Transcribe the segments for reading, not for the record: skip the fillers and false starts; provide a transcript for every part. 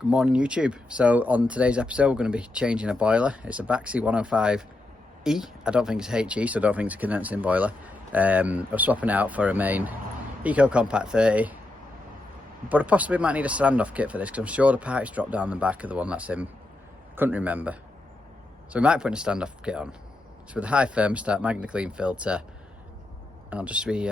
Good morning YouTube. So on today's episode we're going to be changing a boiler. It's a Baxi 105E. I don't think it's HE, so I don't think it's a condensing boiler. I'm swapping out for a main Eco Compact 30. But I possibly might need a standoff kit for this because I'm sure the pipes dropped down the back of the one that's in. Couldn't remember. So we might put a standoff kit on. It's with a high thermostat, MagnaClean filter. And I'll just be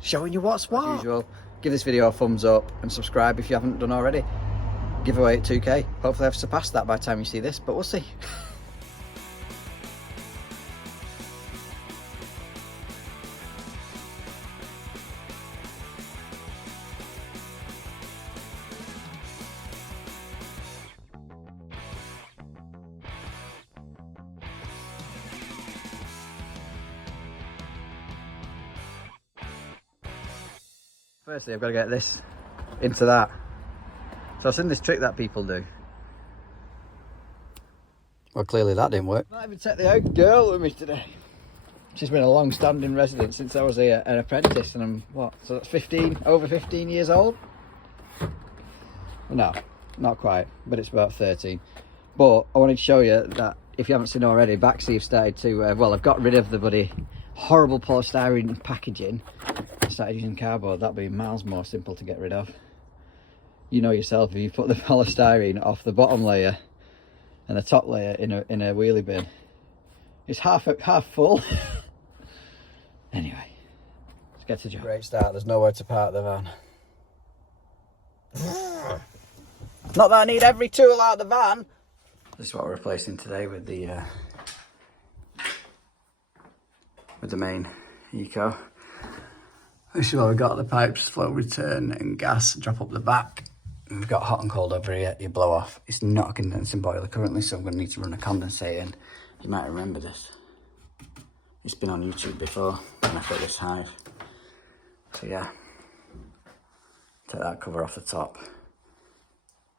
showing you what's what. As usual, give this video a thumbs up and subscribe if you haven't done already. Giveaway at 2k. Hopefully I've surpassed that by the time you see this, but we'll see. Firstly, I've got to get this into that. So I've seen this trick that people do. Well, clearly that didn't work. Might even take the old girl with me today. She's been a long-standing resident since I was an apprentice, and I'm, what, so that's 15, over 15 years old? No, not quite, but it's about 13. But I wanted to show you that, if you haven't seen already, Baxi have started to, well, I've got rid of the bloody horrible polystyrene packaging. Started using cardboard. That'll be miles more simple to get rid of. You know yourself, if you put the polystyrene off the bottom layer and the top layer in a wheelie bin, it's half full. Anyway, let's get to the job. Great start. There's nowhere to park the van. Not that I need every tool out of the van. This is what we're replacing today with the main Eco. This is what we've got: the pipes, flow return and gas drop up the back. And we've got hot and cold over here, you blow off. It's not a condensing boiler currently, so I'm going to need to run a condensator in. You might remember this. It's been on YouTube before when I put this hive. So yeah, take that cover off the top,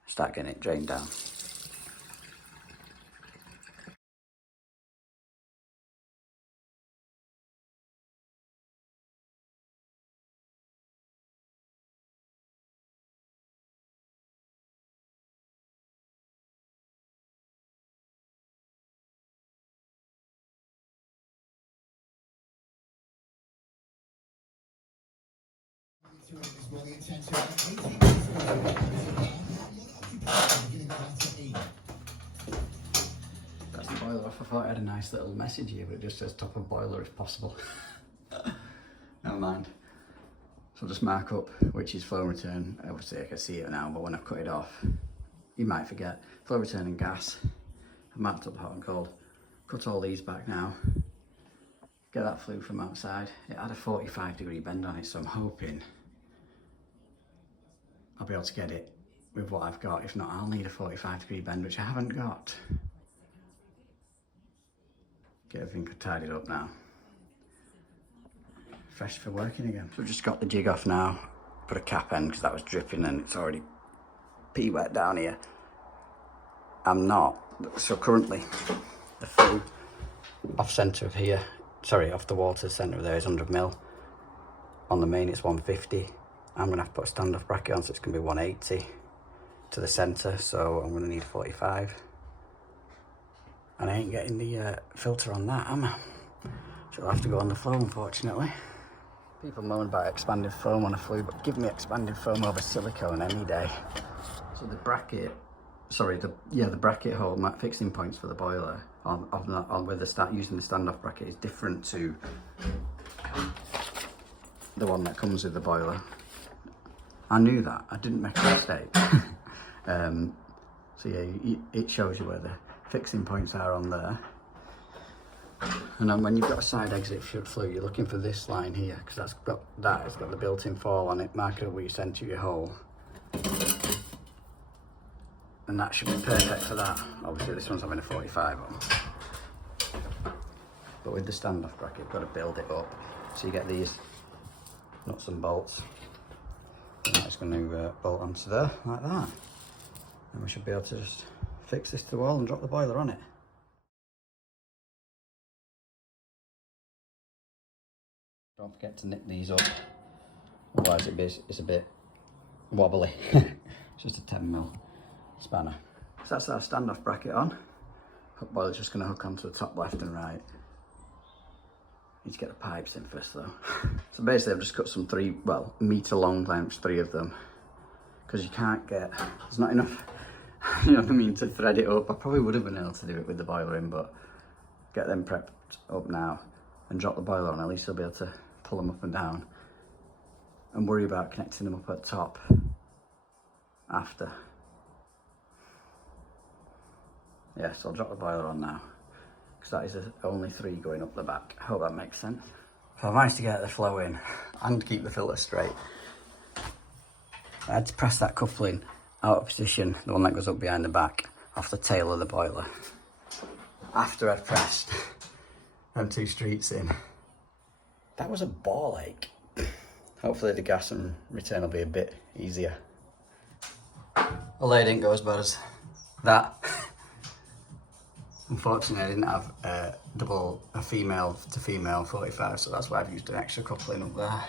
start getting it drained down. That's the boiler off. I thought I had a nice little message here, but it just says top of boiler if possible. Never mind. So I'll just mark up which is flow return. Obviously I can see it now, but when I've cut it off, you might forget. Flow return and gas. I've marked up hot and cold. Cut all these back now. Get that flue from outside. It had a 45-degree bend on it, so I'm hoping I'll be able to get it with what I've got. If not, I'll need a 45-degree bend, which I haven't got. Get everything tidied up now. Fresh for working again. So I've just got the jig off now. Put a cap end because that was dripping and it's already pea wet down here. I'm not. So currently, the flue off centre of here, sorry, off the wall to the centre of there is 100mm. On the main it's 150. I'm going to have to put a standoff bracket on, so it's going to be 180 to the centre, so I'm going to need 45. And I ain't getting the filter on that, am I? So I'll have to go on the flow, unfortunately. People moan about expanding foam on a flue, but give me expanding foam over silicone any day. So the bracket, sorry, the bracket hole, fixing points for the boiler with using the standoff bracket is different to the one that comes with the boiler. I knew that. I didn't make a mistake. So yeah, it shows you where the fixing points are on there. And then when you've got a side exit flue, you're looking for this line here, because it's got the built-in fall on it, mark it where you centre your hole. And that should be perfect for that. Obviously this one's having a 45 on. But with the standoff bracket, you've got to build it up. So you get these nuts and bolts. And that's going to bolt onto there, like that. And we should be able to just fix this to the wall and drop the boiler on it. Don't forget to nip these up, otherwise it's a bit wobbly. It's just a 10mm spanner. So that's our standoff bracket on. Hook boiler's just going to hook onto the top left and right. Need to get the pipes in first though. So basically I've just cut some 1-metre long lengths, 3 of them. Because you can't get, there's not enough, you know what I mean, to thread it up. I probably would have been able to do it with the boiler in, but get them prepped up now and drop the boiler on, at least I'll be able to pull them up and down and worry about connecting them up at top after. Yeah, so I'll drop the boiler on now, because that is only 3 going up the back. I hope that makes sense. So I managed to get the flow in and keep the filter straight. I had to press that coupling out of position, the one that goes up behind the back, off the tail of the boiler, after I'd pressed them 2 streets in. That was a ball ache. Hopefully the gas and return will be a bit easier. Although it didn't go as bad as that. Unfortunately, I didn't have a female to female 45, so that's why I've used an extra coupling up there.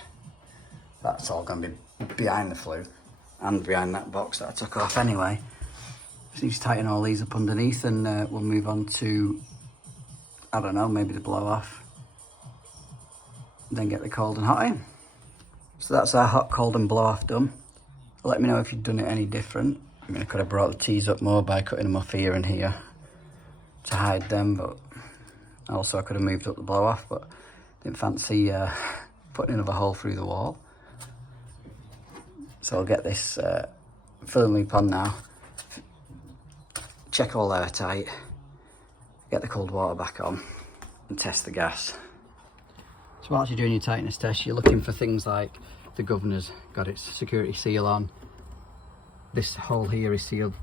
That's all going to be behind the flue and behind that box that I took off anyway. Just need to tighten all these up underneath, and we'll move on to, I don't know, maybe the blow off. Then get the cold and hot in. So that's our hot, cold and blow off done. Let me know if you've done it any different. I mean, I could have brought the tees up more by cutting them off here and here to hide them, but also I could have moved up the blow off, but didn't fancy putting another hole through the wall. So I'll get this filling loop on now, check all airtight, get the cold water back on and test the gas. So whilst you're doing your tightness test, you're looking for things like the governor's got its security seal on. This hole here is sealed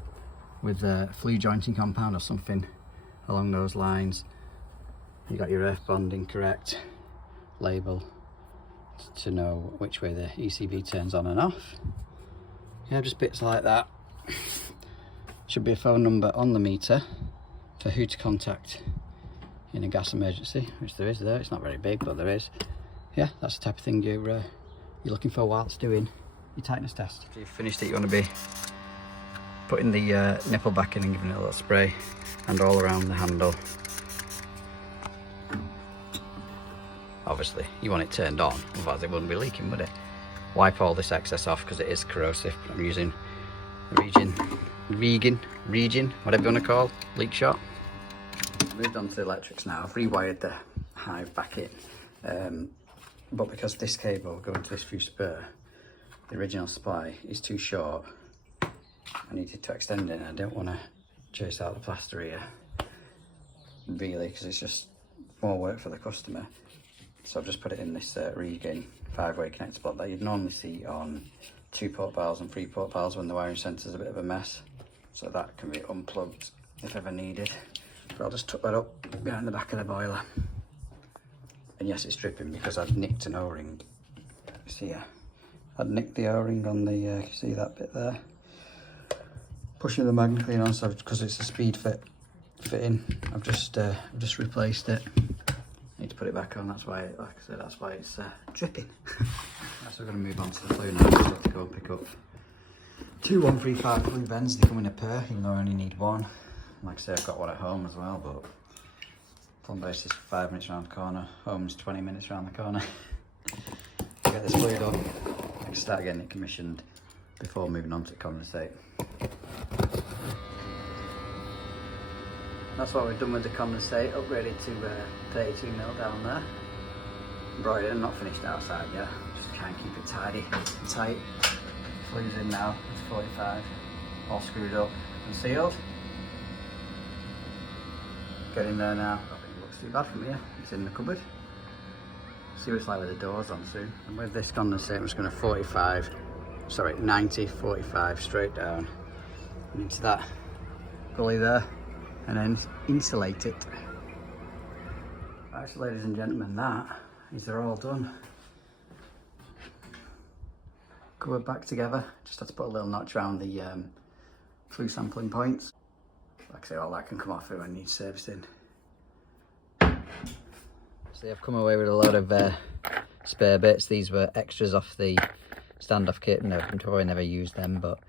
with flue jointing compound or something along those lines. You got your earth bonding correct, label to know which way the ECB turns on and off. Yeah, just bits like that. Should be a phone number on the meter for who to contact in a gas emergency, which there is there. It's not very big, but there is. Yeah, that's the type of thing you're looking for whilst doing your tightness test. If you've finished it, you want to be putting the nipple back in and giving it a little spray, and all around the handle. Obviously you want it turned on, otherwise it wouldn't be leaking, would it? Wipe all this excess off because it is corrosive. I'm using region, whatever you want to call, leak shot. Moved on to the electrics now. I've rewired the hive back in, but because this cable going to this fuse spur, the original supply is too short, I needed to extend it, and I don't want to chase out the plaster here, really, because it's just more work for the customer. So I've just put it in this Regain 5-way connector block that you'd normally see on 2-port valves and 3-port valves when the wiring centre is a bit of a mess. So that can be unplugged if ever needed. But I'll just tuck that up behind the back of the boiler. And yes, it's dripping because I've nicked an O-ring. See here, I'd nicked the O-ring on the, see that bit there? Pushing the magnet clean on, so because it's a speed fitting, I've just replaced it. Need to put it back on. That's why, like I said, that's why it's dripping. So we're going to move on to the flue now. So I have to go and pick up 2 135 flue bends. They come in a pair, even though I only need 1. Like I say, I've got one at home as well, but Plumber is 5 minutes around the corner. Home's 20 minutes around the corner. Get this flued up. I can start getting it commissioned before moving on to condensate. That's what we've done with the condensate, upgraded to 32mm down there. Brought it in, not finished outside yet. Just try and keep it tidy, tight. Flue's in now, it's 45, all screwed up and sealed. Get in there now. I don't think it looks too bad from here. It's in the cupboard. See what it's like with the doors on soon. And with this condensate, I'm just going to 90, 45 straight down into that gully there, and then insulate it. Right, so ladies and gentlemen, they're all done. Covered back together. Just had to put a little notch around the flue sampling points. Like I say, all that can come off it when it needs servicing. So I've come away with a load of spare bits. These were extras off the standoff kit. No, I've probably never used them, but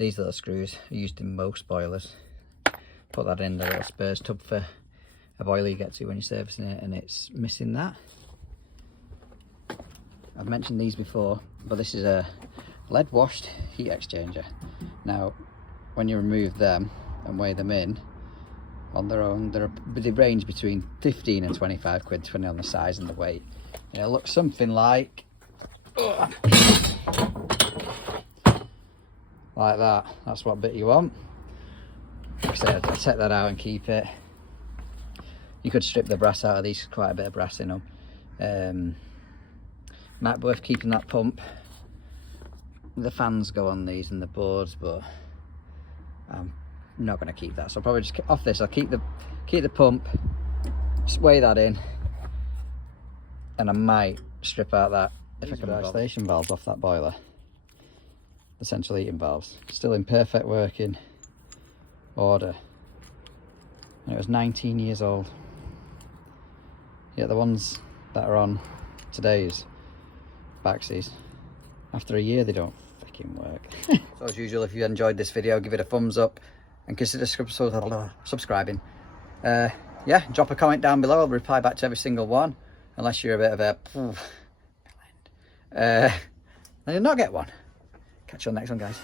These little screws are used in most boilers. Put that in the little spares tub for a boiler you get to when you're servicing it, and it's missing that. I've mentioned these before, but this is a lead washed heat exchanger. Now, when you remove them and weigh them in on their own, they range between 15 and 25 quid, depending on the size and the weight. It looks something like that. That's what bit you want. Like I said, I'll take that out and keep it. You could strip the brass out of these, quite a bit of brass in them. Might be worth keeping that pump. The fans go on these and the boards, but I'm not going to keep that, so I'll probably just off this. I'll keep the pump, just weigh that in, and I might strip out that if I can. Ventilation valves off that boiler, the central heating valves, still in perfect working order, and it was 19 years old. Yet the ones that are on today's Baxis, after a year they don't fucking work. So as usual, if you enjoyed this video, give it a thumbs up and consider subscribing. Yeah, drop a comment down below. I'll reply back to every single one, unless you're a bit of a then you'll not get one. Catch you on the next one, guys.